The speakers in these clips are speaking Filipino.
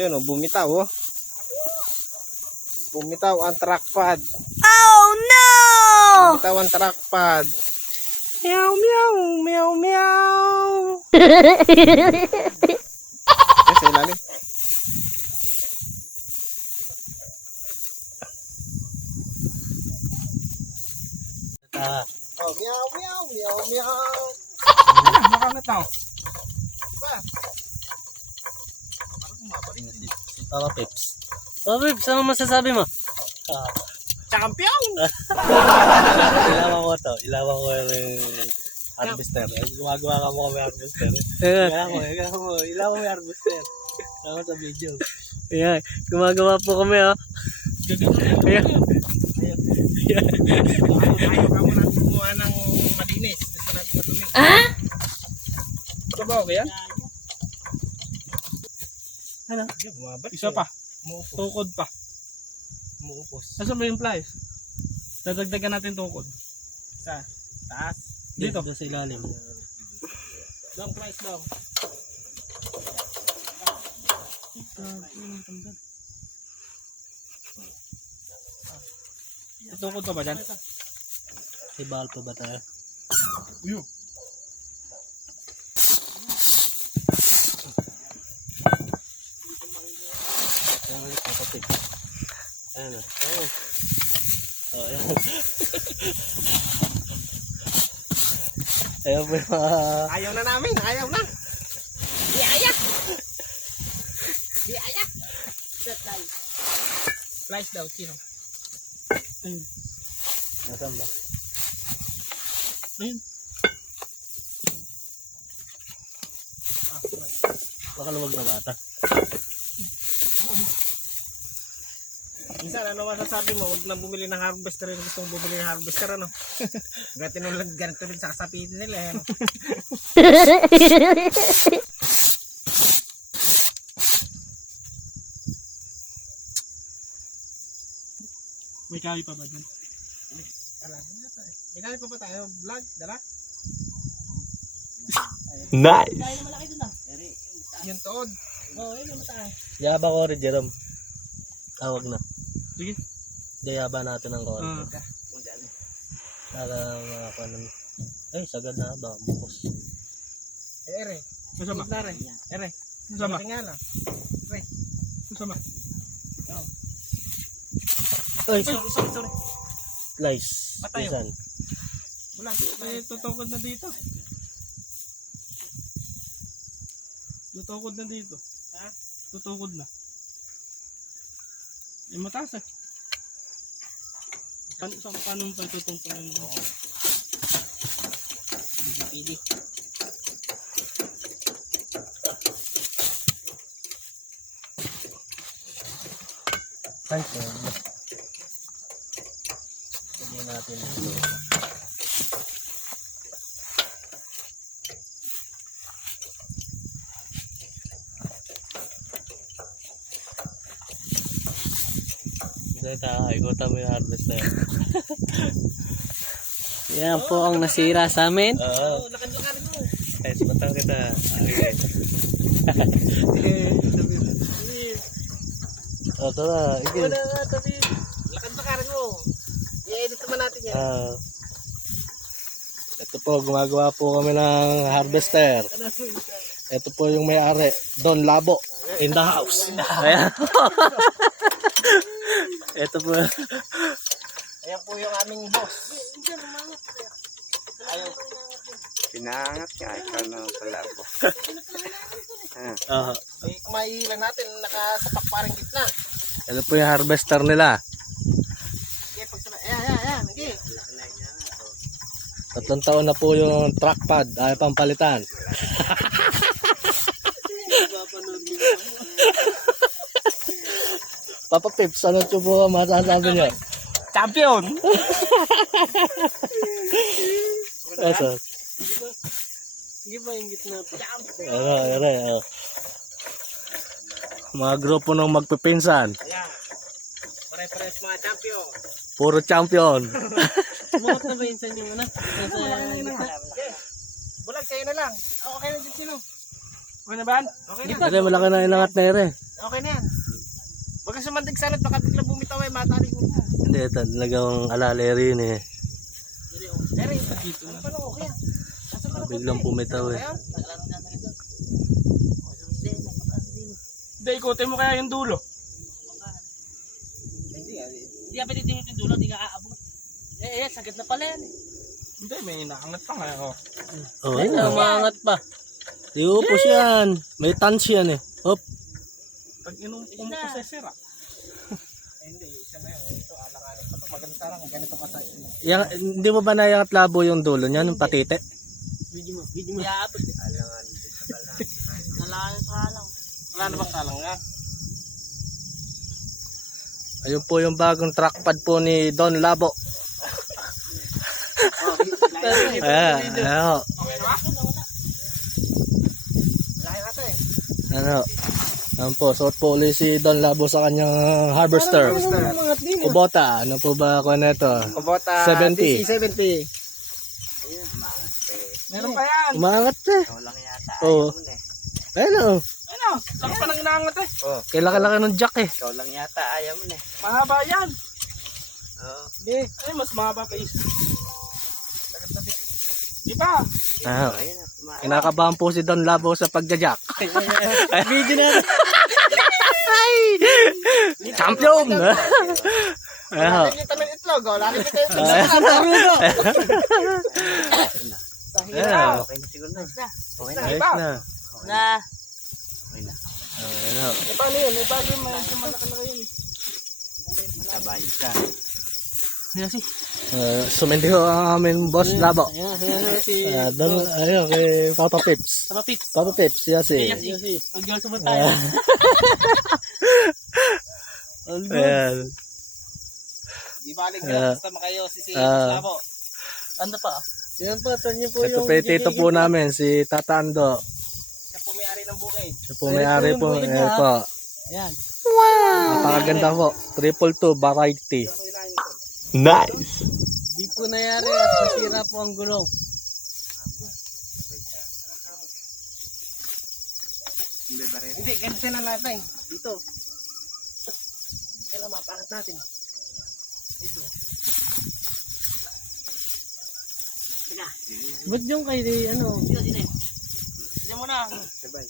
Yun o, bumitaw o. Bumitaw ang trackpad. Oh no! Bumitaw ang trackpad. Meow, meow, meow, meow. Kasi ilalim. Oh, meow, meow, meow, meow. Makamit na. Diba? Parang umabalik. Papa Pips. Papa Pips, ano masasabi mo? Champion! Ilawan ko to. Ilawan ko yung harvester. Gumagawa ka mo kami harvester. Ilawan mo yung harvester. Tama sa video. Ayan, gumagawa po kami ha. Ayan. Ayaw ka muna kumuha ng malinis. Gusto natin matulog. Ah? Ito ba okay yan? Ano? Bumabalik. Isa pa. Umuupos. Tukod pa. Umuupos. Nasaan ba yung plies? Dadagdagan natin tukod. Sa taas. Dito. Sa ilalim. Long price daw. Tukod pa ba dyan? Si Bahal pa ba tayo? Uyo. Ayan ulit, Papa Pips. Ayan na. Oh. Oh, ayan. Ayan po yung mga... Ayaw na namin. Ayaw na. Di aya. Di aya. Slice daw. Sino? Ayun. Nasaan ba? Ayun. Baka lumag na bata. Minsan, ano masasabi mo? Huwag na bumili ng harvester. Gusto mong bumili ng harvester, ano? Ganito rin sasapitin nila, ano? May kahoy pa ba dyan? Alam niya ito eh. May pa ba tayo? Vlog? Dala? Nice! Yung tuod. Yaba ko rin, Jerome. Tawag na. Sige. Yaba natin ng konti. Ah. Para mga ng... Ay, sagad na ba? Bukos. Ere. Masama. Ere. Ere. Masama. Tingnan lang. Masama. Ay, Sorry. slice. Patayo. Minsan. Bulag. Eh, tutukod na dito. Tutukod na dito. Ha? Tutukod na. Eh, mataas eh. Paano mo pa itutungtong mo? Pili. Ay, sorry. Lagyan natin dito. Hindi tayo, ikutan mo yung harvester. Yan po ang nasira sa amin. Oo. Lakan-lakarin mo. Ay, sumatang kita. Okay. O, tara. Igil. Lakan-lakarin mo. I-edit naman natin yan. Ito po, gumagawa po kami ng harvester. Ito po yung may-ari, Don Labo, in the house. Ayan. Ito po. Ayan po yung aming boss. Ayaw. Pinangat niya, ikaw na pala po. May kumahilan natin, nakasapak pa rin gitna. Ito po yung harvester nila. Okay, ayan. Okay. 3 taon na po yung trackpad, ay pampalitan. Papa Pips, ano po masasabi nyo? Champion! Eso. Sige ba yung gitna pa? Ano. Mga grupo ng magpipinsan. Ayan. Pare-pares mga champion. Puro champion. Sumakot na ba yun sa inyo na? Okay. Bulag kayo na lang. Ako kayo na dito sino. Okay na ba? Okay na. Ere, malaki na inangat na ere. Okay na yan. Huwag kang sumandig sana at baka biglang bumitaw ay matali ko na. Hindi, ito, talagang alalere yun eh. Pero dito na pala okay yan. Biglang pumitaw eh. Hindi, ikutin mo kaya yung dulo. Hindi ka pwede tinutong dulo, hindi ka aabot. Sagad na pala yan eh. Hindi, may inaangat pa nga. Oh. Oh, Ay, ayun na. umangat pa. Iupos yan. May tans yan eh. Hop. Pag inumpong ko sa sira. Hindi, isa na yan. Ito, alang-alang pa ito. Maganda sana kung ganito ka tayo. Yang, hindi mo ba nayangat labo yung dulo niya, yung patite? Video mo. Iaabot eh. Alang-alang dito pala. Alang-alang sa alang. Wala na bang kalang nga? Ayun po yung bagong trackpad po ni Don Labo. Ayan, ano. Lahat ito eh. Ano. Ayan po, suot po ulit si Don Labo sa kanyang harvester. Kubota, ano po ba ako na ito? Kubota 70. DC-70. Meron pa yan. Umaangat eh. Ikaw lang yata. Oo. Ayaw mo na eh. Ayun o. Ano? Laki pa nang inaangat eh. Kailangan ng jack eh. Ikaw lang yata. Ayaw mo na eh. Mahaba yan. Oo. Hindi. Ay, mas mahaba pa isa. Di ba? Ah, Ayun na. Tumakas. kinakabahan po si Don Labo sa pagja-jack. Video na. Champion! Ayun. Dito ng itlog. Lalo dito yung itlog. Ayun. Okay na siguro na. Okay na. Ayos na. Okay na. Ayun. E paano yun? E bago yung malaki-laki yun eh. Sabay ka. Sumindi ko ang aming boss Labo. Si Doon, ayun, kay Papa Pips. Kapapit. Papa Pips, yes eh. Pag-girl sa tayo. Ayan. Di baling Ah. basta makayo si Ah. Labo. Ano pa? Yan pa, tanyo po Ito yung... pa yung tito po namin, si Tata Ando. Siya po may-ari ng bukid. Siya po may-ari po. Ayan po. Yan. Napakaganda po. 222 variety. Di po nayari at nasira po ang gulong. Hindi, ganito na natin. Dito. Kailan mapangat natin. Dito. Ba't yung kay ano? Dito, dito. Dito muna. Sabay.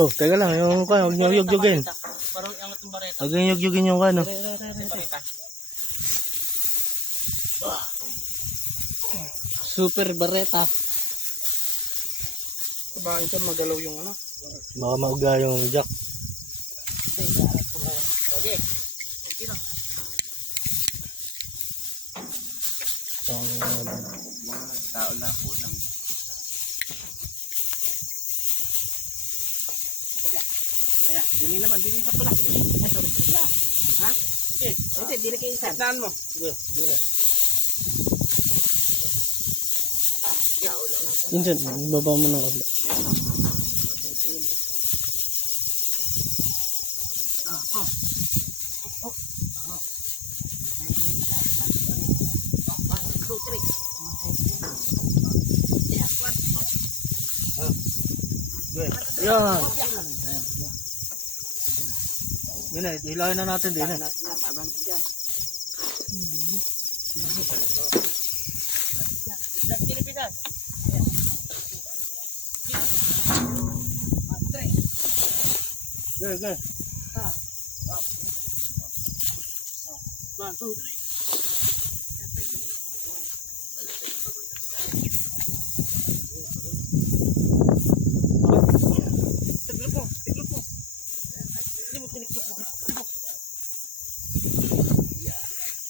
Oh, teka lang. Yung kaya, huwag niyo yugyugin. Parang angat ng bareta. Huwag niyo yugyugin yung ano. Super bareta. Sabahin siya magalaw yung ano. Baka mauga yung jack. Okay. Okay na. Tao na po lang. Kaya, dili naman. Dili sa pula. Ay, sorry. Pula. Ha? Hindi, dili kayo isa. Tignan mo. Yun dyan, baba mo ng kabla. Yan. Yun eh, ilahin na natin din eh. Go, go.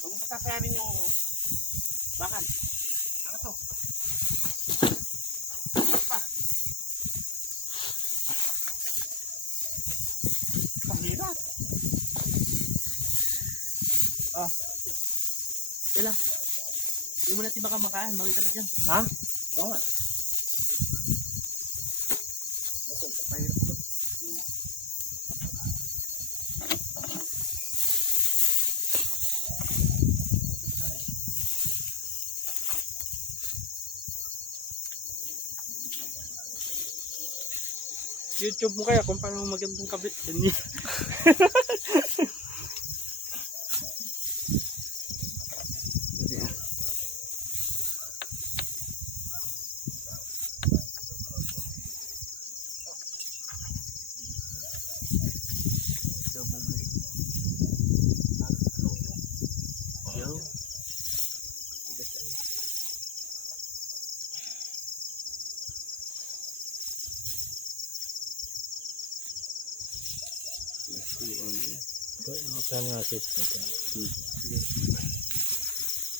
Huwag mo patasayarin yung bakal. Ano to? Pa. Pahirap. Kailan? Hindi mo natin baka makaan. Bakit ka dyan? Ha? Oo nga. Ito, isa pahirap to. YouTube mo kaya kung paano magandang kabit. Yan yun. Saan nga sis?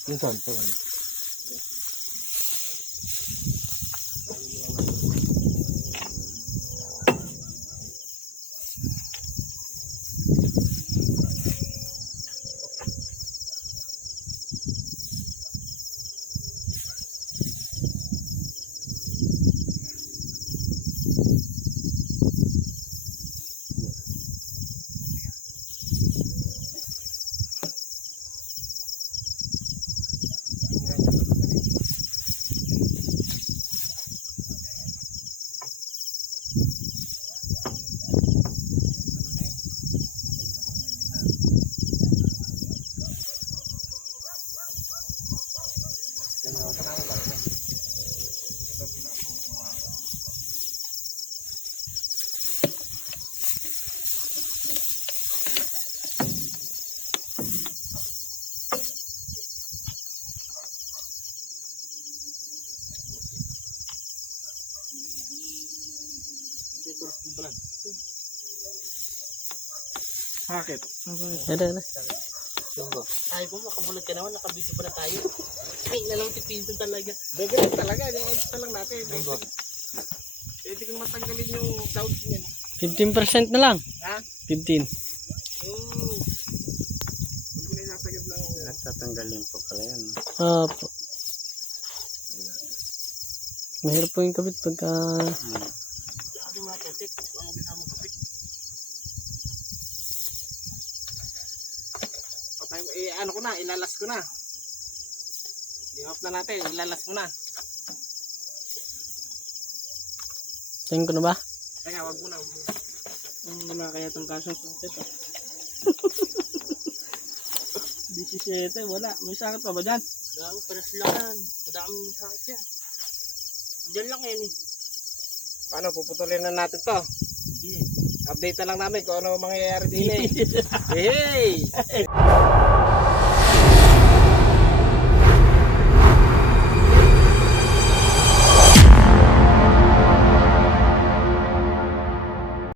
Yung saan pa man? Bakit? Ada na. Tayo po, makamulat ka naman. Nakabidyo pa na tayo. Ay, nalang si Pinto talaga. Ganun talaga, i-edit na lang natin. Pwede kong matanggalin yung sound niya. 15% na lang. Ha? 15. Huwag ko na isasagad lang. Tatanggalin po pala yan. Opo. Mahirap po yung kabit pagka... Sabi mga putik, ang ginamang kapit. Ano ko na, ilalas ko na. I-off na natin, ilalas ko na. Tingin ko na ba? Teka, wag mo na. Wala kaya itong kasong sakit. 17, wala. May sakit pa ba dyan? Gago, paras lang yan. Madaming sakit yan. Diyan lang yan eh. Paano, puputulin na natin to. Update na lang namin kung ano mangyayari din eh. Hey!